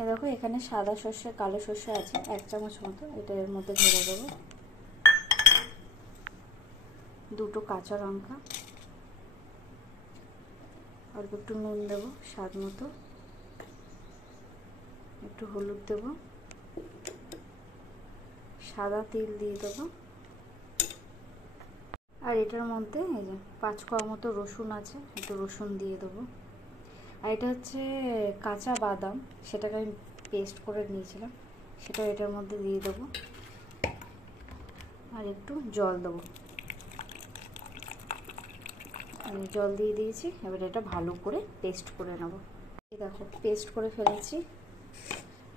এই দেখো এখানে সাদা সর্ষে কালো সর্ষে আছে 1 চামচ মতো, এটা এর মধ্যে ঢেলে দেবো। 2টো কাঁচা লঙ্কা, অল্প একটু নুন দেবো স্বাদ মতো, একটু হলুদ দেবো, সাদা তেল দিয়ে দেবো। আর এটার মধ্যে এই যে 5 কোয়া মতো রসুন আছে, একটু রসুন দিয়ে দেবো। আর এটা হচ্ছে কাঁচা বাদাম, সেটাকে আমি পেস্ট করে নিয়েছিলাম, সেটা এটার মধ্যে দিয়ে দেবো। আর একটু জল দেবো, জল দিয়ে দিয়েছি। এবার এটা ভালো করে পেস্ট করে নেব। এই দেখো পেস্ট করে ফেলেছি।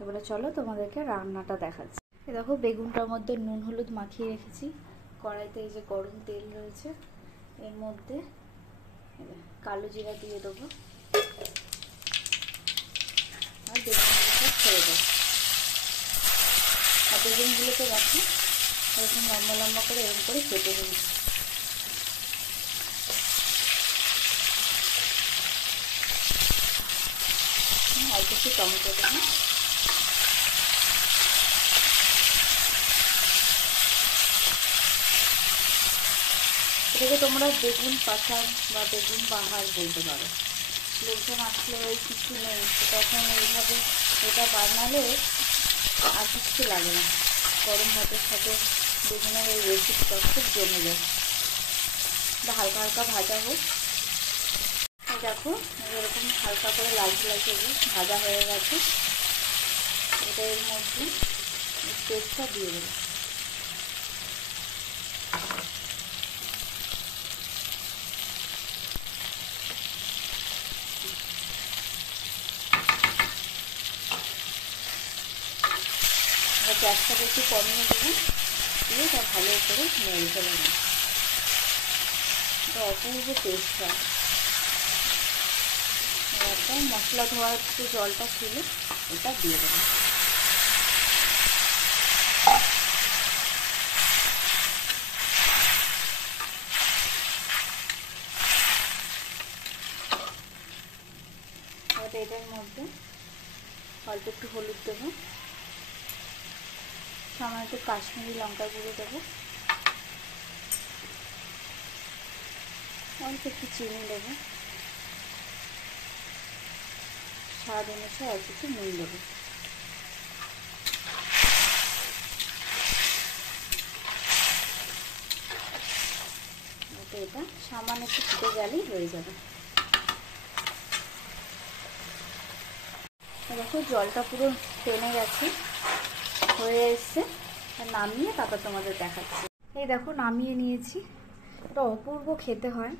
এবারে চলো তোমাদেরকে রান্নাটা দেখাচ্ছি। এই দেখো বেগুনটার মধ্যে নুন হলুদ মাখিয়ে রেখেছি। কড়াইতে এই যে গরম তেল রয়েছে, এর মধ্যে কালো জিরা দিয়ে দেবো আর বেগুনগুলোকে ছেড়ে দেবো। আর বেগুনগুলোকে রাখি এরকম লম্বা লম্বা করে এরকম করে কেটে নিচ্ছি। অল্প একটু টমেটো দেবো। এটাকে তোমরা বেগুন পাতার বা বেগুন বাহার বলতে পারো। লোকজন আসলে ওই কিছু নেই, তখন এইভাবে এটা বানালে আর কিছু লাগে না। গরম ভাতের সাথে বেগুনের এই রেসিপিটা খুব জমে যায়। এটা হালকা হালকা ভাজা হোক। দেখো এরকম হালকা করে লালচে লালচে ভাজা হয়ে গেছে। এটা এর মধ্যে পেস্টটা দিয়ে দেবো। গ্যাসটাকে একটু কমিয়ে দেবো, দিয়ে তা ভালো করে নেড়ে ফেলে নেব। এটা অপূর্ব টেস্ট হয়। একটা মশলা ধোয়ার যে জলটা ছিল এটা দিয়ে দেবো। এটার মধ্যে অল্প একটু হলুদ দেবো, সামান্য একটু কাশ্মীরি লঙ্কা গুঁড়ো দেবো, অল্প একটু চিনি দেবো, স্বাদ অনুসারে অল্প একটু নুন দেবো। এটা সামান্য একটু ফুটে গেলেই হয়ে যাবে। দেখো জলটা পুরো টেনে গেছে, হয়ে এসছে। নামিয়ে তারপর তোমাদের দেখাচ্ছি। এই দেখো নামিয়ে নিয়েছি। এটা অপূর্ব খেতে হয়।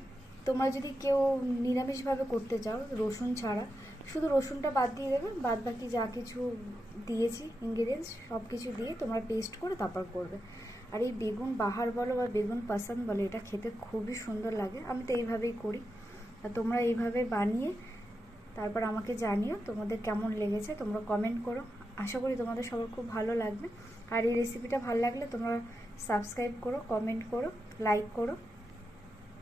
তোমরা যদি কেউ নিরামিষভাবে করতে চাও রসুন ছাড়া, শুধু রসুনটা বাদ দিয়ে দেবে, বাদ বাকি যা কিছু দিয়েছি ইনগ্রিডিয়েন্টস সব কিছু দিয়ে তোমরা পেস্ট করে তারপর করবে। আর এই বেগুন বাহার বলো বা বেগুন পাসান বলো, এটা খেতে খুবই সুন্দর লাগে। আমি তো এইভাবেই করি। আর তোমরা এইভাবে বানিয়ে তারপর আমাকে জানিও তোমাদের কেমন লেগেছে। তোমরা কমেন্ট করো, আশা করি তোমাদের সবার খুব ভালো লাগবে। আর এই রেসিপিটা ভালো লাগলে তোমরা সাবস্ক্রাইব করো, কমেন্ট করো, লাইক করো।